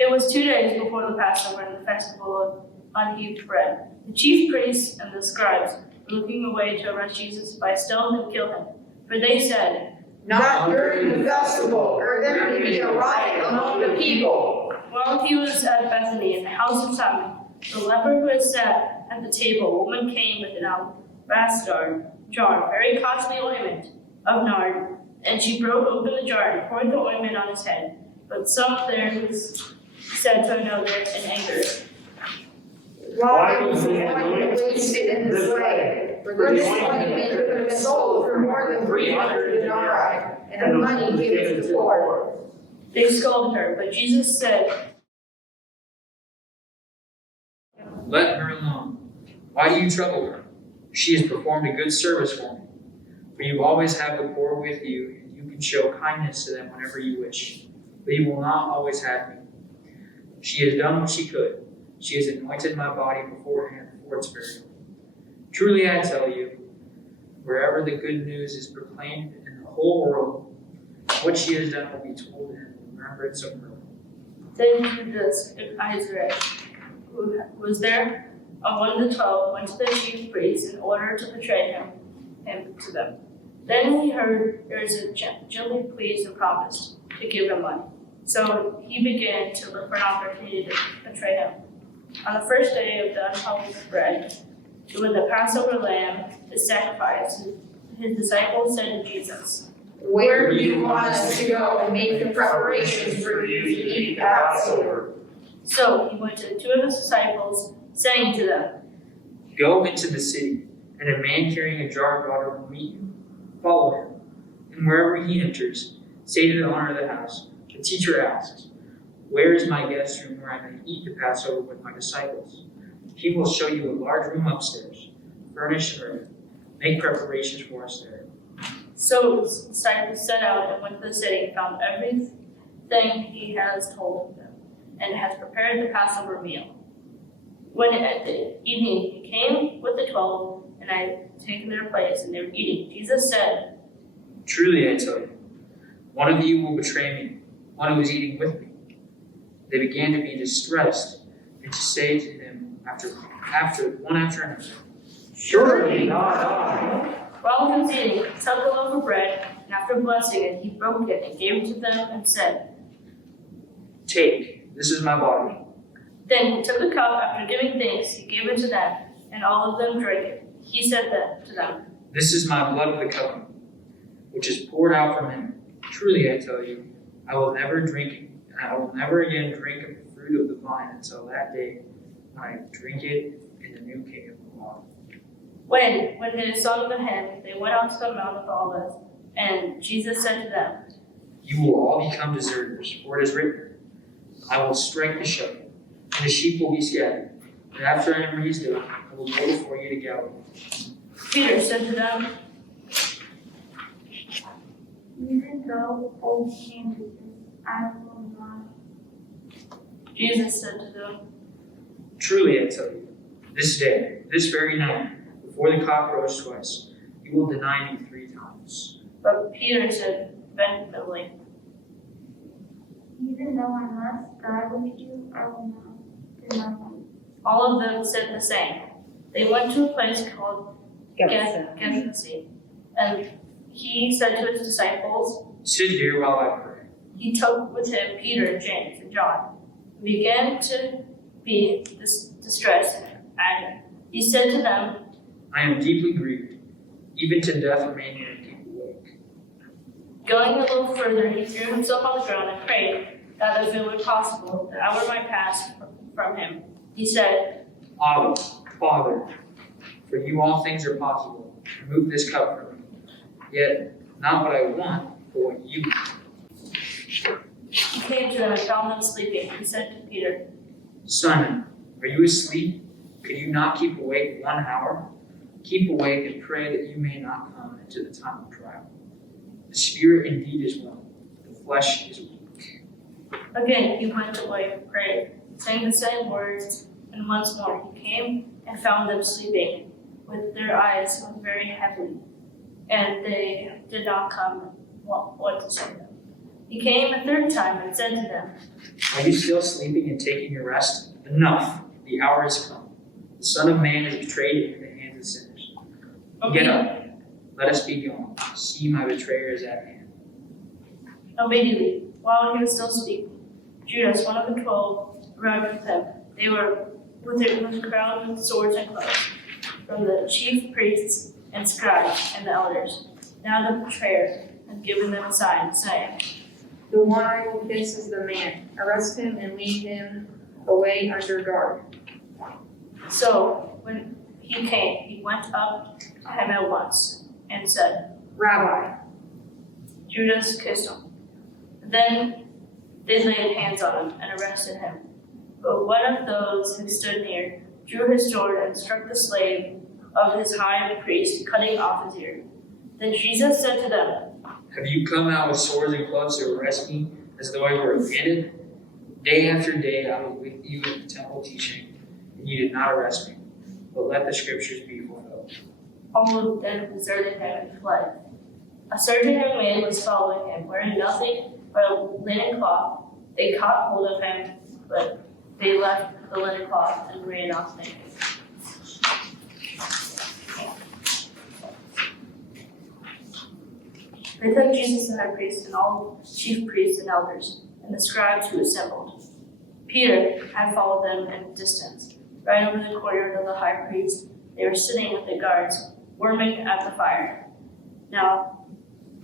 It was 2 days before the Passover and the festival of unheaped bread. The chief priests and the scribes were looking away to arrest Jesus by stealth and kill him. For they said, "Not during the festival, or there may be a riot among the people." While he was at Bethany in the house of Simon, the leper who had sat at the table, a woman came with an alabaster jar, very costly ointment of nard, and she broke open the jar and poured the ointment on his head. But some there said to another in anger, "Why was the ointment wasted in this way? For this ointment could have been sold for more than 300 denarii, and the money given to the poor." They scolded her, but Jesus said, "Let her alone. Why do you trouble her? She has performed a good service for me. For you always have the poor with you, and you can show kindness to them whenever you wish. But you will not always have me. She has done what she could. She has anointed my body beforehand for its burial. Truly I tell you, wherever the good news is proclaimed in the whole world, what she has done will be told in remembrance of her." Then Judas Iscariot, who was there one of the 12, went to the chief priests in order to betray him to them. Then he heard there was a gently pleased and promised to give him money. So he began to look for an opportunity to betray him. On the first day of the unleavened bread, when the Passover lamb is sacrificed, his disciples said to Jesus, "Where do you want us to go and make the preparations for you to eat the Passover?" So he went to two of his disciples, saying to them, "Go into the city, and a man carrying a jar of water will meet you. Follow him. And wherever he enters, say to the owner of the house, 'The teacher asks, where is my guest room where I may eat the Passover with my disciples?' He will show you a large room upstairs, furnished and ready. Make preparations for us there." So his disciples set out and went to the city and found everything he has told them, and has prepared the Passover meal. When at the evening he came with the 12, and had taken their place, and they were eating, Jesus said, "Truly I tell you, one of you will betray me, one who is eating with me." They began to be distressed and to say to him one after another, "Surely not I." While he was eating, he took a loaf of bread, and after blessing it, he broke it and gave it to them and said, "Take, this is my body." Then he took a cup, after giving thanks, he gave it to them, and all of them drank it. He said to them, "This is my blood of the covenant, which is poured out for many. Truly I tell you, I will never again drink of the fruit of the vine until that day when I drink it in the new kingdom of God." When they had sung the hymn, they went out to the Mount of Olives, and Jesus said to them, "You will all become deserters, for it is written, I will strike the shepherd, and the sheep will be scattered. And after I am raised up, I will go before you to Galilee." Peter said to them, "Even though all came to this, I will not." Jesus said to them, "Truly I tell you, this day, this very night, before the cock crows twice, you will deny me 3 times. But Peter said vehemently, "Even though I must die with you, I will not deny you." All of them said the same. They went to a place called Gethsemane, and he said to his disciples, Sit here while I pray." he took with him Peter, James, and John, and began to be distressed and agony. He said to them, "I am deeply grieved, even to death remaining and keep awake." Going a little further, he threw himself on the ground and prayed that if it were possible, the hour might pass from him. He said, "Abba, Father, for you all things are possible. Remove this cup from me. Yet not what I want, but what you want." He came to them and found them sleeping. He said to Peter, "Simon, are you asleep? Could you not keep awake 1 hour? Keep awake and pray that you may not come into the time of trial. The spirit indeed is willing, the flesh is weak." Again, he went away and prayed, saying the same words, and once more he came and found them sleeping, with their eyes very heavy, and they did not come what to say to them. He came a third time and said to them, Are you still sleeping and taking your rest? Enough! The hour has come. The Son of Man is betrayed into the hands of sinners. Get up. Let us be gone. See, my betrayer is at hand. Immediately, while he was still speaking, Judas, one of the 12, arrived with him. They were with crowned with swords and cloaks, from the chief priests and scribes and the elders. Now the betrayer had given them a sign, saying, The one I will kiss is the man. Arrest him and lead him away under guard. So when he came, he went up to him at once and said, Rabbi. Judas kissed him. Then they laid hands on him and arrested him. But one of those who stood near drew his sword and struck the slave of his high priest, cutting off his ear. Then Jesus said to them, Have you come out with swords and clubs to arrest me as though I were a bandit? Day after day I was with you in the temple teaching, and you did not arrest me. But let the scriptures be fulfilled. all of them deserted him and fled. A certain young man was following him, wearing nothing but a linen cloth. They caught hold of him, but they left the linen cloth and ran off naked. They took Jesus to the high priest and all the chief priests and elders, and the scribes who assembled. Peter had followed them in distance. Right over the courtyard of the high priest, they were sitting with the guards, warming at the fire. Now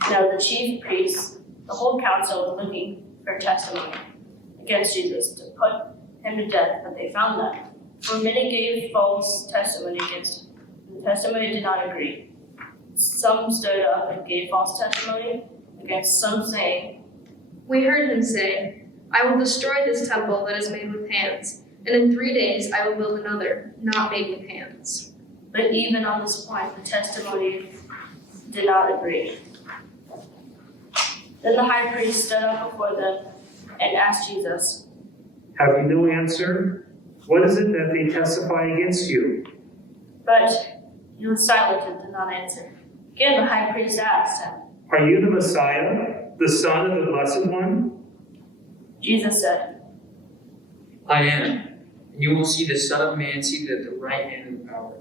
the chief priests, the whole council, was looking for testimony against Jesus to put him to death, but they found none. For many gave false testimony against him. The testimony did not agree. Some stood up and gave false testimony against some, saying, We heard him say, I will destroy this temple that is made with hands, and in 3 days I will build another, not made with hands. But even on this point, the testimony did not agree. Then the high priest stood up before them and asked Jesus, Have you no answer? What is it that they testify against you? But he was silent and did not answer. Again, the high priest asked him, Are you the Messiah, the Son of the Blessed One? Jesus said, I am, and you will see the Son of Man seated at the right hand of power,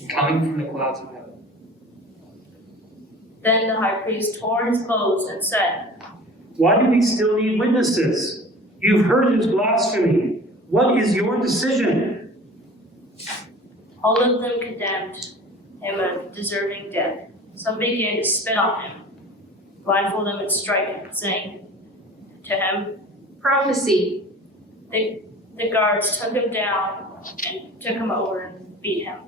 and coming from the clouds of heaven. Then the high priest tore his clothes and said, Why do we still need witnesses? You've heard his blasphemy. What is your decision? All of them condemned him a deserving death. Some began to spit on him, blindfold him and strike him, saying to him, Prophecy. The guards took him down and took him over and beat him.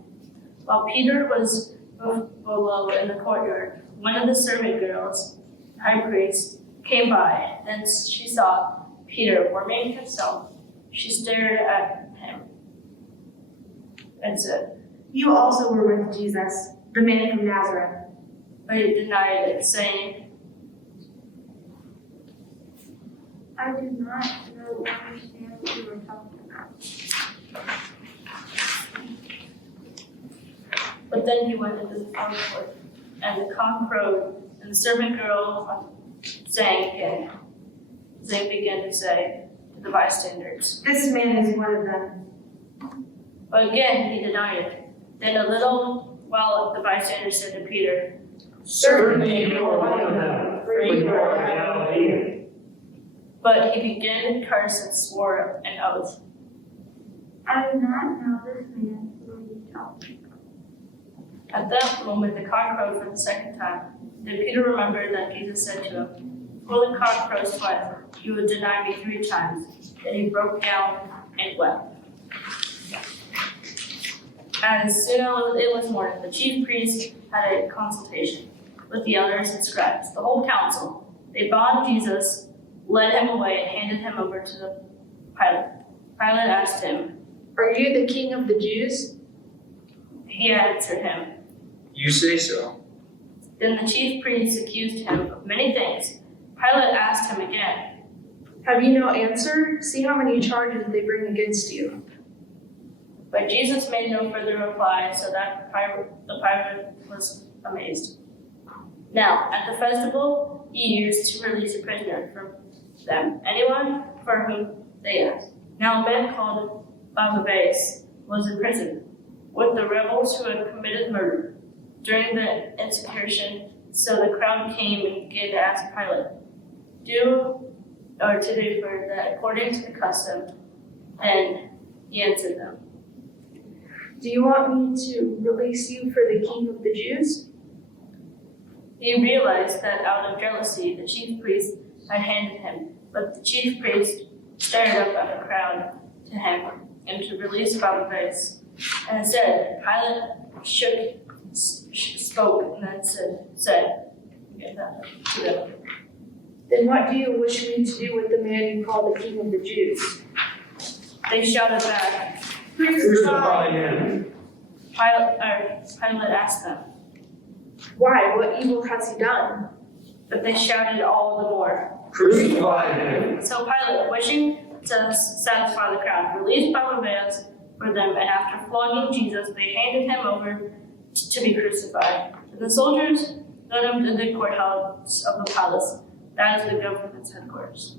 While Peter was below in the courtyard, one of the servant girls, the high priest, came by. Then she saw Peter warming himself. She stared at him and said, You also were with Jesus, the man from Nazareth. but he denied it, saying, I do not know or understand what you are talking about. But then he went into the front court, and the cock crowed, and the servant girl began to say to the bystanders. This man is one of them. But again he denied it. Then a little while the bystanders said to Peter, Certainly you are one of them, for you are a Galilean. but he began to curse and swore an oath. I do not know this man who are you talking about. At that moment the cock crowed for the second time. Then Peter remembered that Jesus said to him, Before the cock crows twice, you will deny me 3 times. Then he broke down and wept. As soon as it was morning, the chief priests had a consultation with the elders and scribes, the whole council. They bound Jesus, led him away, and handed him over to the Pilate. Pilate asked him, Are you the king of the Jews? He answered him. You say so. Then the chief priests accused him of many things. Pilate asked him again, Have you no answer? See how many charges they bring against you. but Jesus made no further reply, so that the Pilate was amazed. Now, at the festival, he used to release a prisoner from them, anyone for whom they asked. Now, a man called Barnabas was in prison with the rebels who had committed murder during the execution. So the crowd came and began to ask Pilate, do for that according to the custom, and he answered them. Do you want me to release you for the King of the Jews? He realized that out of jealousy the chief priest had handed him, but the chief priest stirred up a crowd to him and to release Barnabas. And instead, Pilate spoke and then said to them, Then what do you wish me to do with the man you call the King of the Jews? They shouted back. Crucify him. Pilate asked them, Why? What evil has he done? but they shouted all the more. Crucify him. So Pilate, wishing to satisfy the crowd, released Barnabas for them, and after flogging Jesus, they handed him over to be crucified. And the soldiers led him to the courthouse of the palace, that is the government's headquarters.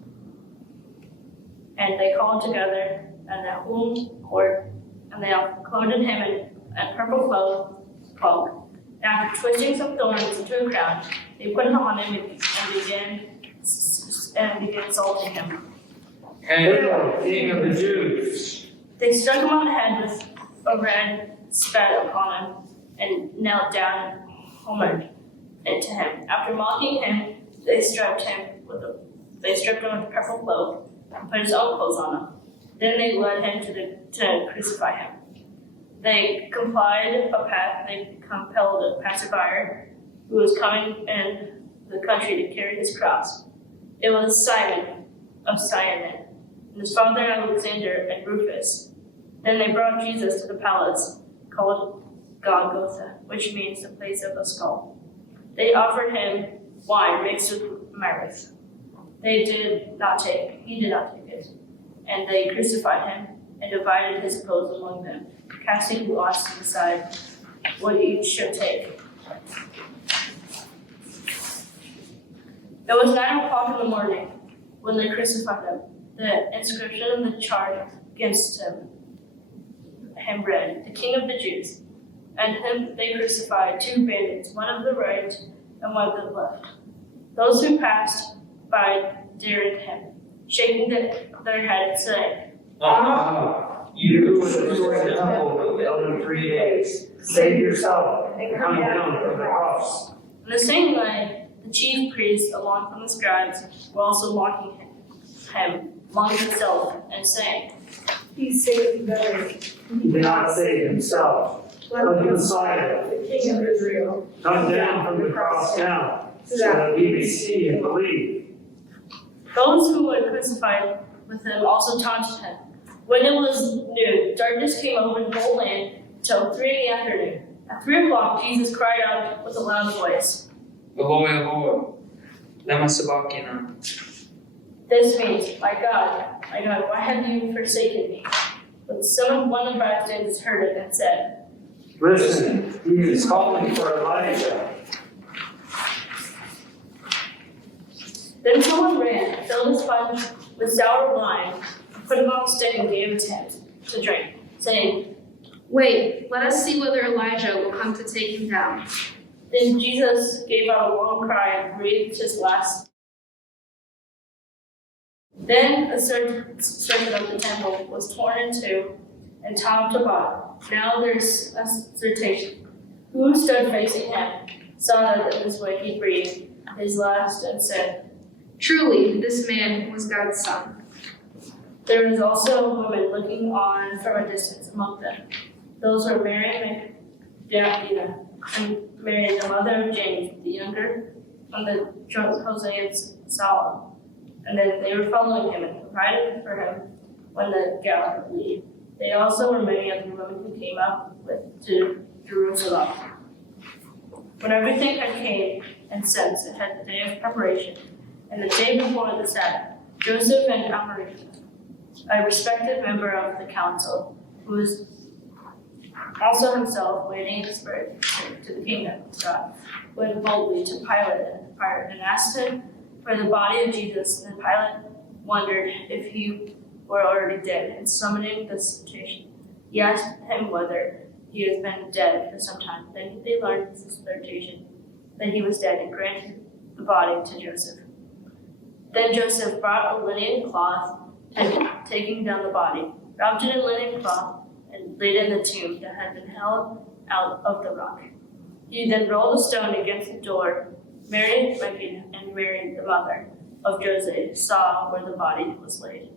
And they called together and the whole court, and they clothed him in a purple cloak. And after twisting some thorns into a crown, they put him on him and began insulting him. Hail, King of the Jews. They struck him on the head with a red spat upon him and knelt down and homered into him. After mocking him, they stripped him with the purple cloak and put his own clothes on him. Then they led him to crucify him. They compelled a passerby who was coming in the country to carry his cross. It was Simon of Cyrene, and his father Alexander and Rufus. Then they brought Jesus to the palace called Golgotha, which means the place of a skull. They offered him wine mixed with myrrh. He did not take it. And they crucified him and divided his clothes among them, casting lots to decide what each should take. It was 9 o'clock in the morning when they crucified him. The inscription of the charge against him read, "The King of the Jews." And him they crucified 2 bandits, one of the right and one of the left. Those who passed by dared him, shaking their heads, saying, You who would destroy the temple in 3 days, save yourself and come down from the cross. In the same way, the chief priests, along with the scribes, were also mocking him among themselves and saying, He saved better. He did not save himself, but the Messiah, The King of Israel. come down from the cross now, so that we may see and believe. Those who were crucified with him also taunted him. When it was noon, darkness came over the whole land till 3 in the afternoon. At 3 o'clock, Jesus cried out with a loud voice, Eloi, Eloi, lema sabachthani. This means, my God, why have you forsaken me? But one of the bystanders heard it and said, Listen, he is calling for Elijah. Then someone ran, filled his sponge with sour wine, and put it on a stick and gave it to him to drink, saying, Wait, let us see whether Elijah will come to take him down. Then Jesus gave out a long cry and breathed his last. Then a circuit of the temple was torn in two, and top to bottom. Now there's a certainty. Who stood facing him saw that in this way he breathed his last and said, Truly, this man was God's son. There was also a woman looking on from a distance among them. Those were Mary Magdalene and Mary, the mother of James the younger, and the Jose and Salome. And then they were following him and provided for him when the Galilee. They also were many of the women who came up to Jerusalem. When everything had came and since it had the day of preparation, and the day before the Sabbath, Joseph and Amarita, a respected member of the council, who was Also himself, waiting his birth to the kingdom of God, went boldly to Pilate and asked him for the body of Jesus. And Pilate wondered if he were already dead, and summoning the temptation, he asked him whether he has been dead for some time. Then they learned this temptation that he was dead, and granted the body to Joseph. Then Joseph brought a linen cloth, and taking down the body, wrapped it in linen cloth, and laid it in the tomb that had been held out of the rock. He then rolled a stone against the door. Mary and Mary, the mother of Joseph, saw where the body was laid.